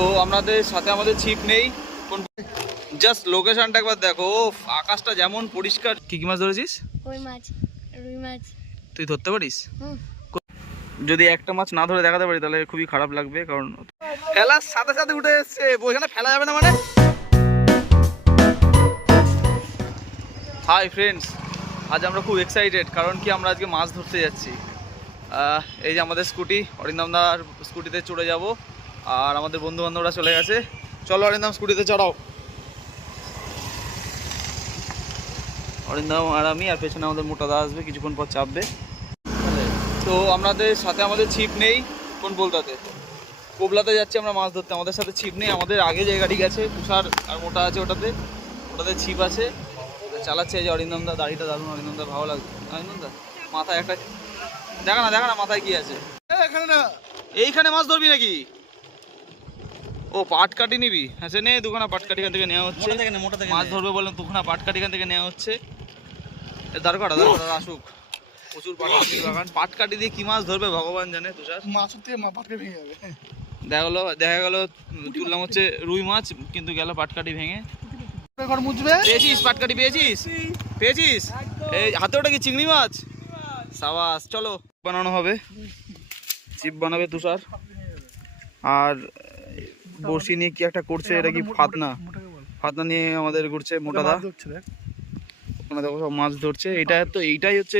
তো আমাদের সাথে আমাদের ছিপ নেই, জাস্ট লোকেশনটা একবার দেখো। আকাশটা যেমন পরিষ্কার। কি কি মাছ ধরেছিস? কই মাছ, রুই মাছ। তুই ধরতে পারিস? যদি একটা মাছ না ধরে দেখাতে পারি তাহলে খুবই খারাপ লাগবে, কারণ ফেলার সাথে সাথে উঠে এসছে। ওইখানে ফেলা যাবে না মানে? হাই ফ্রেন্ডস, আজ আমরা খুব এক্সাইটেড, কারণ কি আমরা আজকে মাছ ধরতে যাচ্ছি। এই যে আমাদের স্কুটি, অরিন্দমদার স্কুটিতে চড়ে যাব, আর আমাদের বন্ধু বান্ধবরা চলে গেছে। চলো অরিন্দম, স্কুটিতে চড়াও। অরিন্দম আর আমি, আর পেছনে আমাদের মোটাদা আসবে, কিছুক্ষণ পর চাপবে। তো আমাদের সাথে আমাদের ছিপ নেই। কোন বলতাতে কোবলাতে যাচ্ছি আমরা মাছ ধরতে, আমাদের সাথে ছিপ নেই। আমাদের আগে যে গাড়ি গেছে তুষার আর মোটা আছে, ওটাতে ছিপ আছে, চালাচ্ছে। এই যে অরিন্দমদা, দাড়িটা দারুণ। অরিন্দমদা ভালো লাগছে। অরিন্দমদা মাথায় একটা দেখা না মাথায় কি আছে? এখানে না, এইখানে মাছ ধরবি নাকি? ও পাট কাটি নিবি? হ্যাঁ সে নে, দুখানা পাট কাটি এখান থেকে নেওয়া হচ্ছে। মাছ ধরবে বললেন, দুখানা পাট কাটি এখান থেকে নেওয়া হচ্ছে। দাঁড় আসুক। প্রচুর পাট কাটি বাগান, পাট কাটি দিয়ে কি মাছ ধরবে ভগবান জানে। তুষার মাছ ভেঙে যাবে। দেখা গেল তুললাম হচ্ছে রুই মাছ, কিন্তু গেল পাটকাটি ভেঙে। পেয়েছিস? পাটকাটি পেয়েছিস? এই হাতে ওটা কি চিংড়ি মাছ? সাবাস। চলো বানানো হবে, চিপ বানাবে তুষার। আর বড়শি নিয়ে কি একটা করছে, এটা কি ফাতনা নিয়ে আমাদের ঘুরছে মোটাদা। ওখানে দেখো সব মাছ ধরছে। এইটাই হচ্ছে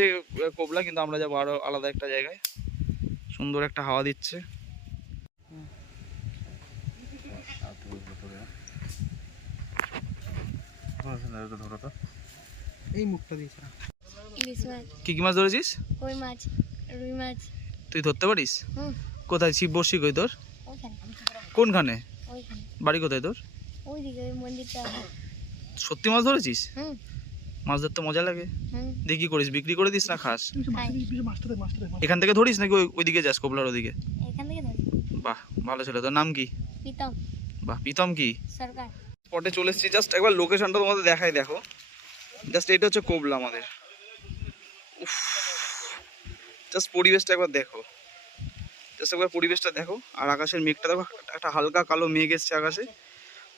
কোবলা, কিন্তু আমরা যাবো আরো আলাদা একটা জায়গায়। সুন্দর একটা হাওয়া দিচ্ছে। এই মুখটা দিয়েছে। ইলিশ মাছ। কি কি মাছ ধরেছিস? কই মাছ, রুই মাছ। তুই ধরতে পারিস? কোথায় ছিপ বড়শি কই তোর? ওইখানে। কোনখানে? ওইখানে। বাড়ি কোথায় তোর? ওইদিকে ওই মন্দিরটা। সত্যি মাছ ধরেছিস? হুম। মাছ ধরতে মজা লাগে? হুম। দেখি করিস, বিক্রি করে দিস না খাস? খাই। এখান থেকে ধরিস নাকি ওইদিকে যাস, কোবলার ওদিকে? এখান থেকে ধরি। বাহ, ভালো ছিল। তোর নাম কি? প্রীতম বাহ, প্রীতম কি? সরকার। স্পটে চলে এসেছি, জাস্ট একবার লোকেশনটা তোমাদের দেখাই। দেখো জাস্ট এটা হচ্ছে কোবলা আমাদের। উফ, জাস্ট পরিবেশটা একবার দেখো, জাস্ট একবার পরিবেশটা দেখো। আর আকাশের মেঘটা দেখো, একটা হালকা কালো মেঘ এসছে আকাশে।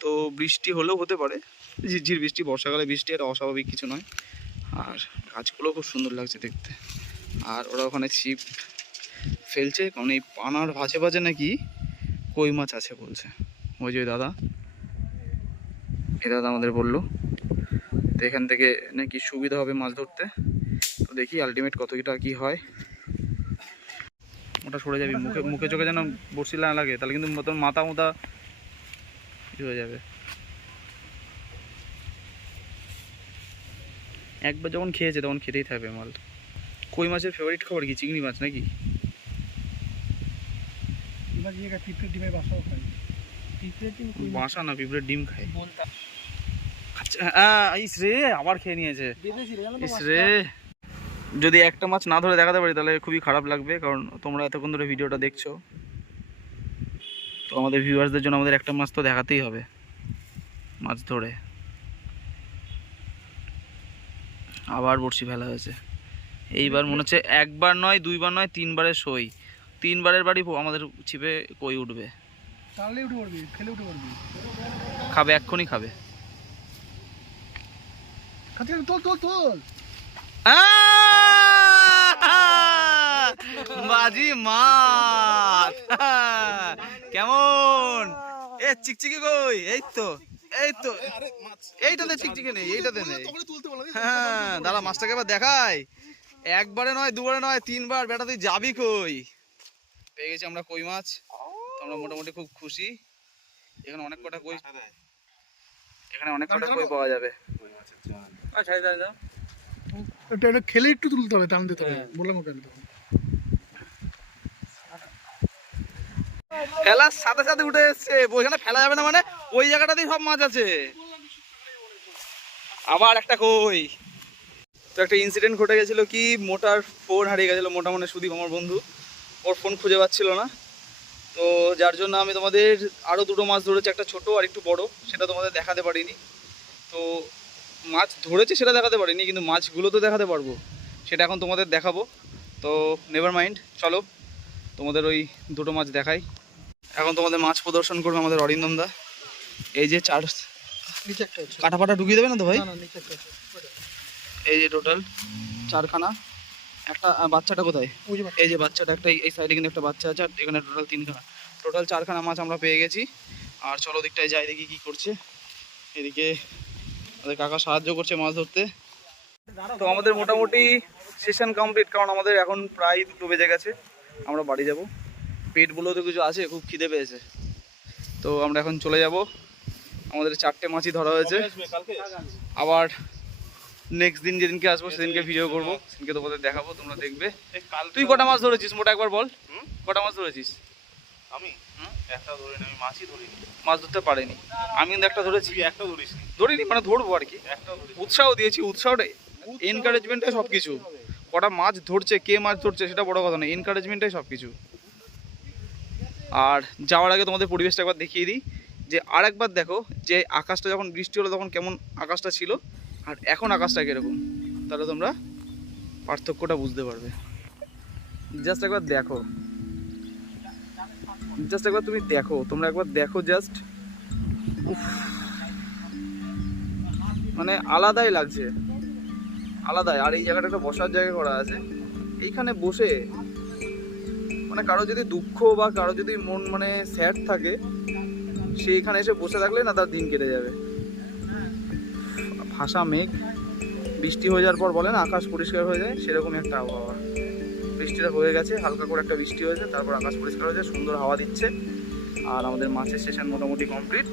তো বৃষ্টি হলেও হতে পারে, ঝিরঝির বৃষ্টি, বর্ষাকালে বৃষ্টি, এটা অস্বাভাবিক কিছু নয়। আর গাছগুলো খুব সুন্দর লাগছে দেখতে। আর ওরা ওখানে ছিপ ফেলছে, কারণ এই পানার ভাজে নাকি কই মাছ আছে বলছে। ওই যে দাদা, এই দাদা আমাদের বললো। তো এখান থেকে নাকি সুবিধা হবে মাছ ধরতে। তো দেখি আলটিমেট কতটা কি হয়। ওটা সরে যাবি, মুখে চোখে যেন বড়শি না লাগে, তাহলে কিন্তু তোর মাথা কি হয়ে যাবে। একবার যখন খেয়েছে তখন খেতেই থাকবে মাল। কই মাছের ফেভারিট খাবার কি? চিংড়ি মাছ নাকি? বাসা না, পিঁপড়ের ডিম খায়। ইস রে, আবার খেয়ে নিয়েছে। ইস রে, যদি একটা মাছ না ধরে দেখাতে পারি তাহলে খুবই খারাপ লাগবে, কারণ তোমরা এতক্ষণ ধরে ভিডিওটা দেখছো। তো আমাদের ভিউয়ার্সদের জন্য আমাদের একটা মাছ তো দেখাতেই হবে, মাছ ধরে। আবার বড়শি ফেলা হয়েছে। এইবার মনে হচ্ছে একবার নয়, দুইবার নয়, তিনবারের সই। তিনবারের বাড়ি আমাদের ছিপে কই উঠবে। খাবে, এক্ষুনি খাবে। বাজি মাছ কেমন? এ চিকচিকি কই? এইটাতে চিকচিকি নেই, এইটাতে নেই। হ্যাঁ দাদা, মাছটাকে এবার দেখাই। একবারে নয়, দুবারে নয়, তিনবার। বেটা তুই যাবি কই? পেয়ে গেছি আমরা কই মাছ। আমরা মোটামুটি খুব খুশি। এখানে অনেক কটা কই পাওয়া যাবে। খেলে একটু তুলতে হবে, টান দিতে হবে। বললাম ওকে ফেলার সাথে সাথে উঠে এসছে। ওইখানে ফেলা যাবে না মানে? ওই জায়গাটাতেই সব মাছ আছে। আবার একটা কই। তো একটা ইনসিডেন্ট ঘটে গেছিল, কি মোটার ফোন হারিয়ে গেছিলো। মোটা মানে সুদীপ আমার বন্ধু, ওর ফোন খুঁজে পাচ্ছিল না। তো যার জন্য আমি তোমাদের আরও দুটো মাছ ধরেছি, একটা ছোট আর একটু বড়। সেটা তোমাদের দেখাতে পারিনি। তো মাছ ধরেছি সেটা দেখাতে পারিনি, কিন্তু মাছগুলো তো দেখাতে পারবো, সেটা এখন তোমাদের দেখাবো। তো নেভার মাইন্ড, চলো তোমাদের ওই দুটো মাছ দেখাই। এখন তোমাদের মাছ প্রদর্শন করবে আমাদের অরিন্দম দা। এই যে চার নিচে একটা আছে। কাটা ফাটা ঢুকিয়ে দেবে না তো ভাই? না না নিচে একটা আছে। ওইটা। এই যে টোটাল 4খানা। একটা বাচ্চাটা কোথায়? ওই যে এই যে বাচ্চাটা একটা, এই সাইডে কিন্তু একটা বাচ্চা আছে, আর এখানে টোটাল 3খানা। টোটাল 4খানা মাছ আমরা পেয়ে গেছি। আর চলো দিকটায় যাই দেখি কি করছে। এদিকে আমাদের কাকা সাহায্য করছে মাছ ধরতে। তো আমাদের মোটামুটি সেশন কমপ্লিট, কারণ আমাদের এখন প্রায় 2 বেজে গেছে। আমরা বাড়ি যাব। পেটগুলো তো কিছু আছে, খুব খিদে পেয়েছে। তো আমরা এখন চলে যাব। আমাদের 4টে মাছই ধরা হয়েছে। আবার নেক্সট দিন যেদিনকে আসবো সেদিনকে ভিডিও করবো, সেদিনকে তোমাদের দেখাবো, তোমরা দেখবে। তুই কটা মাছ ধরেছিস মোটা একবার বল? কটা মাছ ধরেছিস? আমি একটা ধরিনি, আমি মাছই ধরিনি। মাছ ধরতে পারিনি আমি, কিন্তু একটা ধরেছি। তুই একটা ধরিস নি? ধরিনি মানে ধরবো আর কি। একটা ধরিস? উৎসাহ দিয়েছি, উৎসাহটাই এনকারেজমেন্টটাই সব কিছু। কটা মাছ ধরছে, কে মাছ ধরছে সেটা বড় কথা না, এনকারেজমেন্টটাই সব কিছু। আর যাওয়ার আগে তোমাদের পরিবেশটা একবার দেখিয়ে দিই, যে আর একবার দেখো যে আকাশটা যখন বৃষ্টি হলো তখন কেমন আকাশটা ছিল, আর এখন আকাশটা কীরকম, তাহলে তোমরা পার্থক্যটা বুঝতে পারবে। জাস্ট একবার দেখো, জাস্ট একবার তুমি দেখো, তোমরা একবার দেখো জাস্ট। মানে আলাদাই লাগছে, আলাদাই। আর এই জায়গাটা একটা বসার জায়গা করা আছে, এইখানে বসে মানে কারো যদি দুঃখ বা কারো যদি মন মানে স্যাড থাকে, সে এখানে এসে বসে থাকলে না তার দিন কেটে যাবে। ভাষা মেঘ, বৃষ্টি হয়ে যাওয়ার পর বলে না আকাশ পরিষ্কার হয়ে যায়, সেরকমই একটা আবহাওয়া। বৃষ্টিটা হয়ে গেছে, হালকা করে একটা বৃষ্টি হয়েছে, তারপর আকাশ পরিষ্কার হয়েছে, সুন্দর হাওয়া দিচ্ছে। আর আমাদের মাছের সেশন মোটামুটি কমপ্লিট।